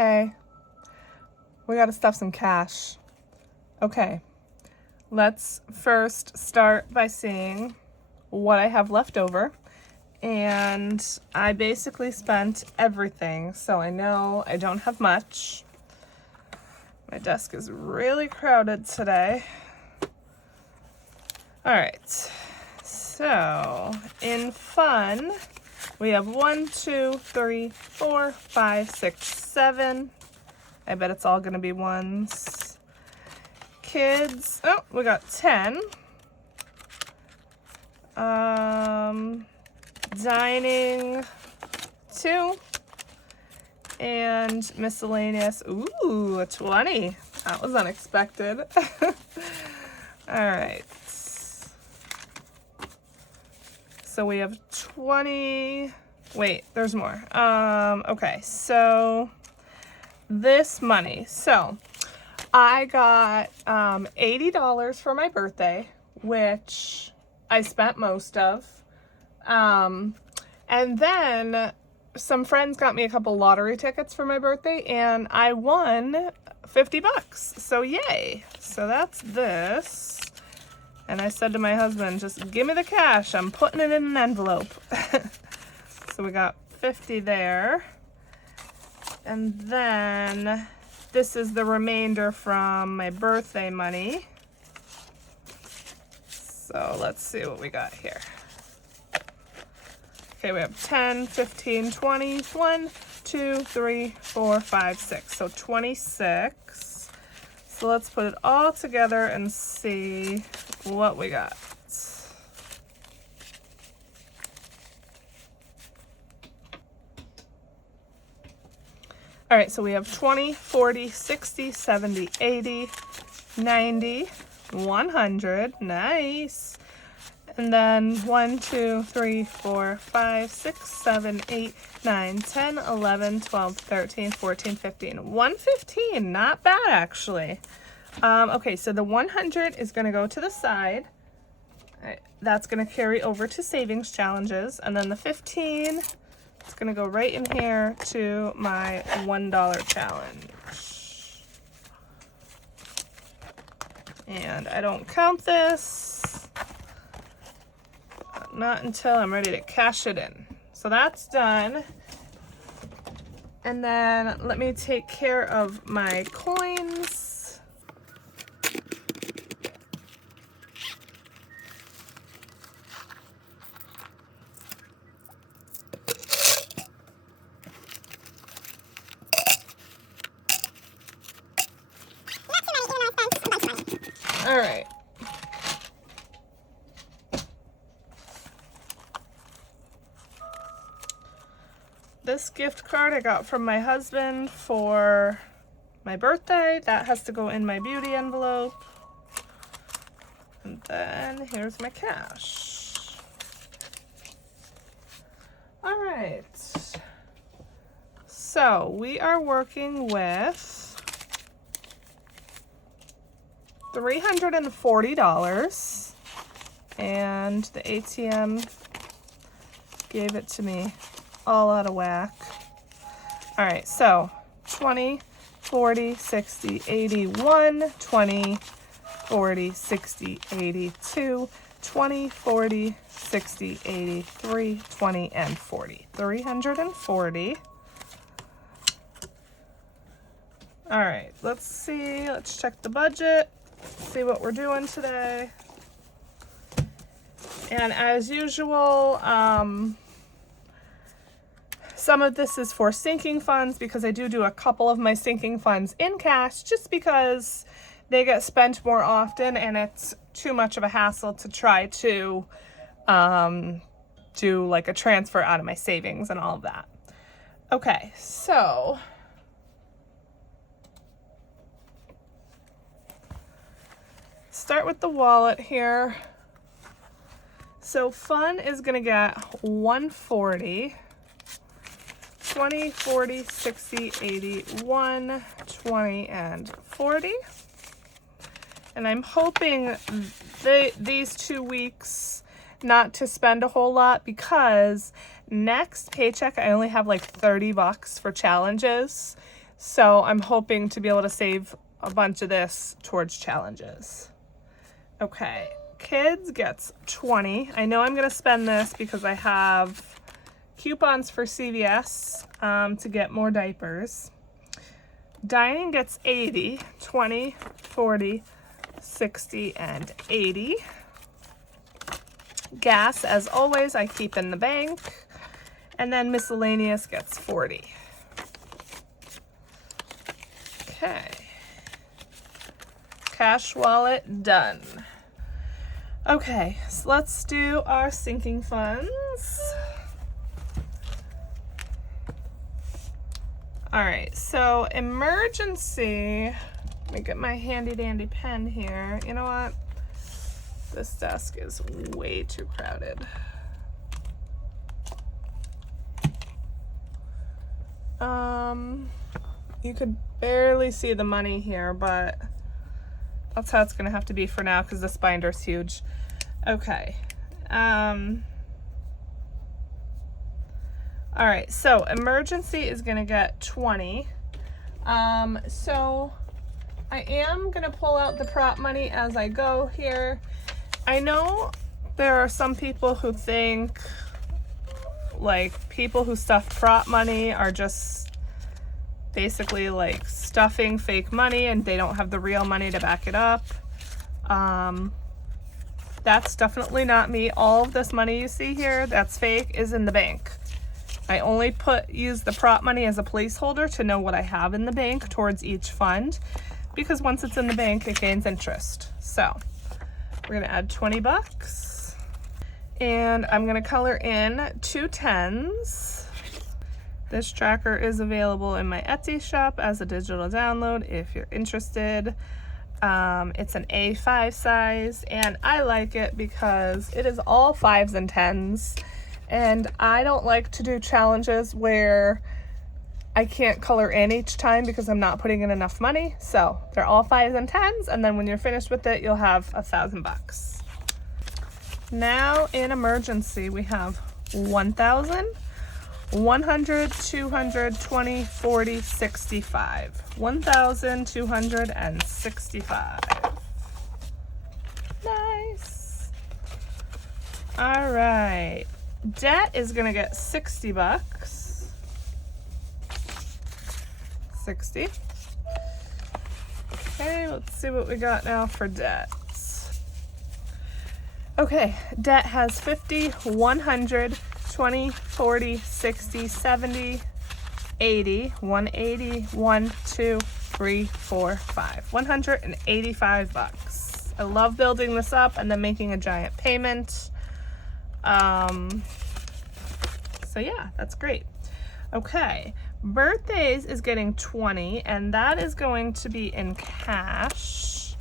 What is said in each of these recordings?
Hey, we gotta stuff some cash. Okay, let's first start by seeing what I have left over. And I basically spent everything, so I know I don't have much. My desk is really crowded today. All right, so in fun, we have 1, 2, 3, 4, 5, 6, 7. I bet it's all gonna be ones. Kids, oh, we got 10. Dining, 2. And miscellaneous, ooh, a 20. That was unexpected. All right. So we have 20, wait, there's more. Okay, so this money. So I got $80 for my birthday, which I spent most of. And then some friends got me a couple lottery tickets for my birthday and I won $50. So yay. So that's this. And I said to my husband, just give me the cash. I'm putting it in an envelope. So we got 50 there. And then this is the remainder from my birthday money. So let's see what we got here. Okay, we have 10, 15, 20, 1, 2, 3, 4, 5, 6. So 26. So let's put it all together and see what we got. All right, so we have 20, 40, 60, 70, 80, 90, 100. Nice. And then 1, 2, 3, 4, 5, 6, 7, 8, 9, 10, 11, 12, 13, 14, 15. 115, not bad actually. Okay, so the 100 is gonna go to the side. All right, that's gonna carry over to savings challenges. And then the 15, it's gonna go right in here to my $1 challenge. And I don't count this. Not until I'm ready to cash it in. So that's done. And then let me take care of my coins. All right. This gift card I got from my husband for my birthday. That has to go in my beauty envelope. And then here's my cash. All right. So we are working with $340 and the ATM gave it to me all out of whack. All right, so 20, 40, 60, 81, 20, 40, 60, 82, 20, 40, 60, 83, 20, and 40. 340. All right, let's see. Let's check the budget, see what we're doing today. And as usual, some of this is for sinking funds because I do a couple of my sinking funds in cash just because they get spent more often and it's too much of a hassle to try to do like a transfer out of my savings and all of that. Okay, so start with the wallet here. So fun is gonna get 140. 20, 40, 60, 80, 1, 20, and 40. And I'm hoping these 2 weeks not to spend a whole lot because next paycheck I only have like $30 for challenges. So I'm hoping to be able to save a bunch of this towards challenges. Okay, kids gets 20. I know I'm gonna spend this because I have coupons for CVS to get more diapers. Dining gets 80, 20, 40, 60, and 80. Gas, as always, I keep in the bank. And then miscellaneous gets 40. Okay. Cash wallet done. Okay, so let's do our sinking funds. All right, so emergency, let me get my handy dandy pen here. You know what? This desk is way too crowded. You could barely see the money here, but that's how it's gonna have to be for now because this binder's huge. Okay. All right, so emergency is gonna get 20. So I am gonna pull out the prop money as I go here. I know there are some people who think like people who stuff prop money are just basically like stuffing fake money and they don't have the real money to back it up. That's definitely not me. All of this money you see here that's fake is in the bank. I only use the prop money as a placeholder to know what I have in the bank towards each fund, because once it's in the bank, it gains interest. So we're gonna add 20 bucks and I'm gonna color in 2 10s. This tracker is available in my Etsy shop as a digital download if you're interested. It's an A5 size and I like it because it is all 5s and 10s. And I don't like to do challenges where I can't color in each time because I'm not putting in enough money. So they're all 5s and 10s, and then when you're finished with it, you'll have $1,000. Now in emergency, we have 1,000, 100, 200, 20, 40, 65. 1,265. Nice. All right. Debt is gonna get 60 bucks. 60. Okay, let's see what we got now for debts. Okay, debt has 50, 100, 20, 40, 60, 70, 80, 180, 1, 2, 3, 4, 5. 185 bucks. I love building this up and then making a giant payment. So yeah, that's great. Okay, birthdays is getting 20 and that is going to be in cash.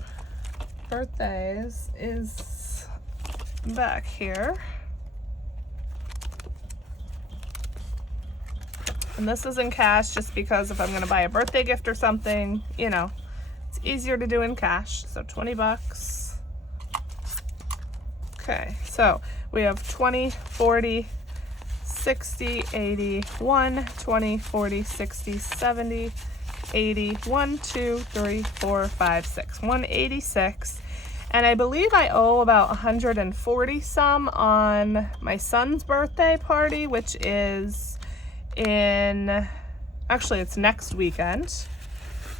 Birthdays is back here. And this is in cash just because if I'm gonna buy a birthday gift or something, you know, it's easier to do in cash. So 20 bucks. Okay, so we have 20, 40, 60, 80, 1, 20, 40, 60, 70, 80, 1, 2, 3, 4, 5, 6. 186. And I believe I owe about 140 some on my son's birthday party, which is actually it's next weekend.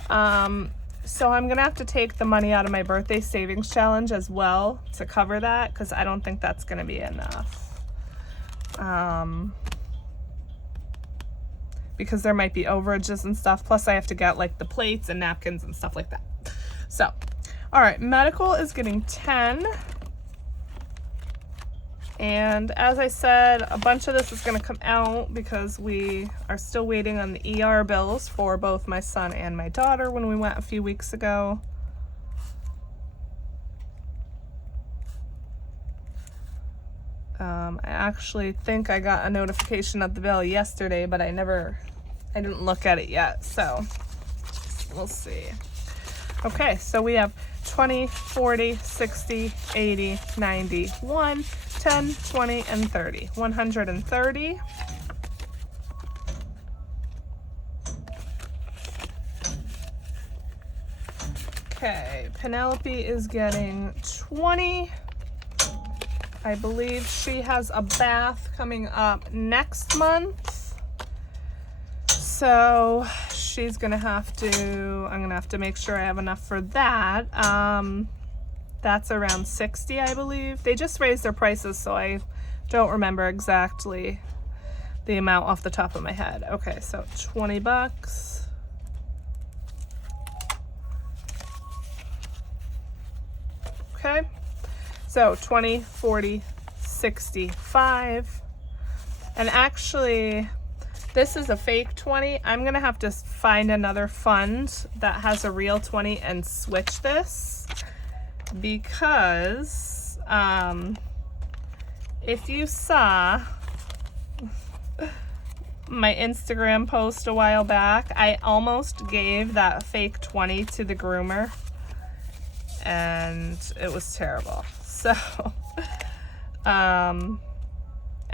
So I'm gonna have to take the money out of my birthday savings challenge as well to cover that because I don't think that's gonna be enough. Because there might be overages and stuff. Plus I have to get like the plates and napkins and stuff like that. So, all right, medical is getting 10. And as I said, a bunch of this is gonna come out because we are still waiting on the ER bills for both my son and my daughter when we went a few weeks ago. I actually think I got a notification of the bill yesterday, but I didn't look at it yet, so we'll see. Okay, so we have 20, 40, 60, 80, 90, 1, 10, 20, and 30. 130. Okay, Penelope is getting 20. I believe she has a bath coming up next month. So she's gonna have to, I'm gonna have to make sure I have enough for that. That's around 60, I believe. They just raised their prices, so I don't remember exactly the amount off the top of my head. Okay, so 20 bucks. Okay, so 20, 40, 65. And actually, this is a fake 20. I'm gonna have to find another fund that has a real 20 and switch this, because if you saw my Instagram post a while back, I almost gave that fake 20 to the groomer, and it was terrible. So, and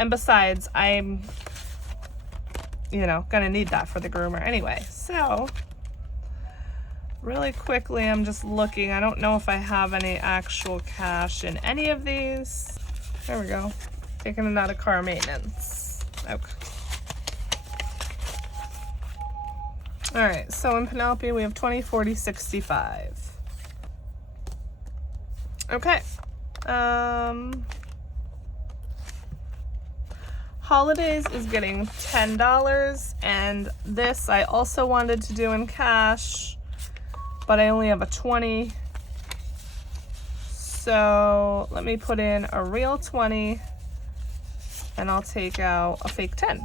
besides, I'm, you know, gonna need that for the groomer anyway. So, really quickly, I'm just looking. I don't know if I have any actual cash in any of these. There we go. Taking it out of car maintenance. Okay. All right, so in Penelope, we have 20, 40, 65. Okay. Holidays is getting $10, and this I also wanted to do in cash, but I only have a 20. So let me put in a real 20, and I'll take out a fake 10.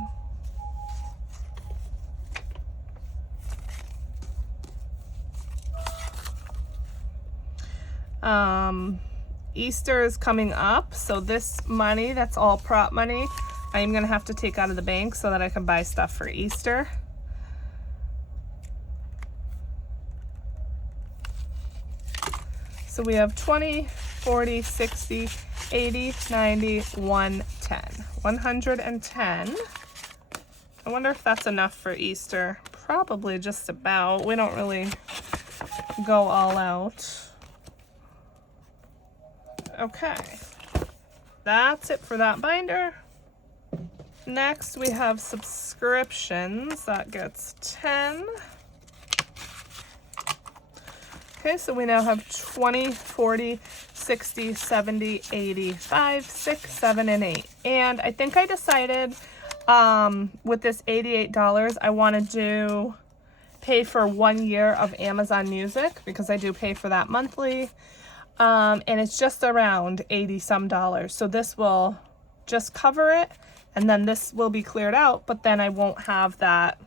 Easter is coming up, so this money, that's all prop money, I am gonna have to take out of the bank so that I can buy stuff for Easter. So we have 20, 40, 60, 80, 90, 110. 110. I wonder if that's enough for Easter. Probably just about. We don't really go all out. Okay, that's it for that binder. Next, we have subscriptions. That gets 10. Okay, so we now have 20, 40, 60, 70, 80, 5, 6, 7, and 8. And I think I decided with this $88, I want to pay for 1 year of Amazon Music, because I do pay for that monthly. And it's just around 80 some dollars. So this will just cover it, and then this will be cleared out, but then I won't have that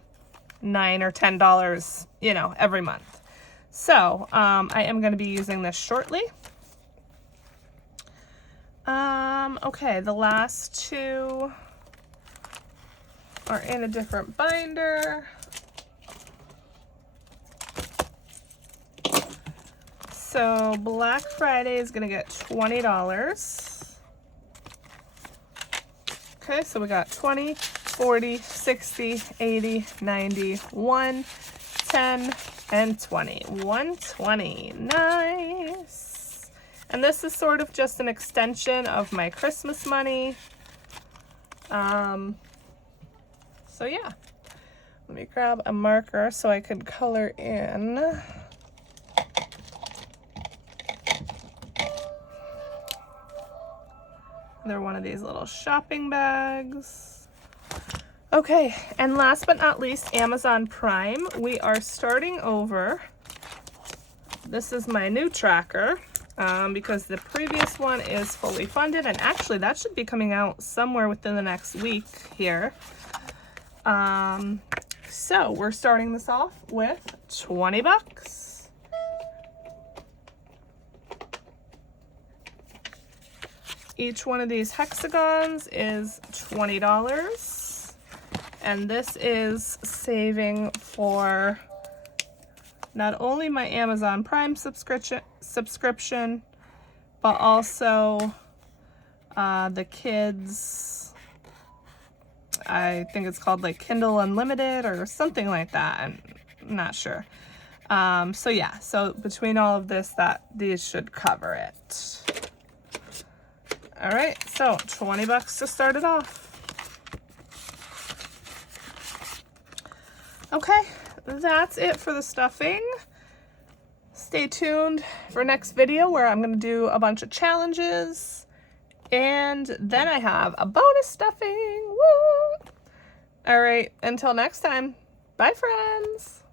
$9 or $10, you know, every month. So I am going to be using this shortly. Okay, the last two are in a different binder. So Black Friday is gonna get $20. Okay, so we got 20, 40, 60, 80, 90, 1, 10, and 20. 120, nice. And this is sort of just an extension of my Christmas money. So yeah, let me grab a marker so I could color in. They're one of these little shopping bags. Okay, and last but not least, Amazon Prime. We are starting over. This is my new tracker because the previous one is fully funded, and actually that should be coming out somewhere within the next week here. So we're starting this off with 20 bucks. Each one of these hexagons is $20, and this is saving for not only my Amazon Prime subscription, but also the kids, I think it's called like Kindle Unlimited or something like that, I'm not sure. So yeah, so between all of this, these should cover it. All right, so 20 bucks to start it off. Okay, that's it for the stuffing. Stay tuned for next video where I'm gonna do a bunch of challenges, and then I have a bonus stuffing. Woo! All right, until next time, bye friends.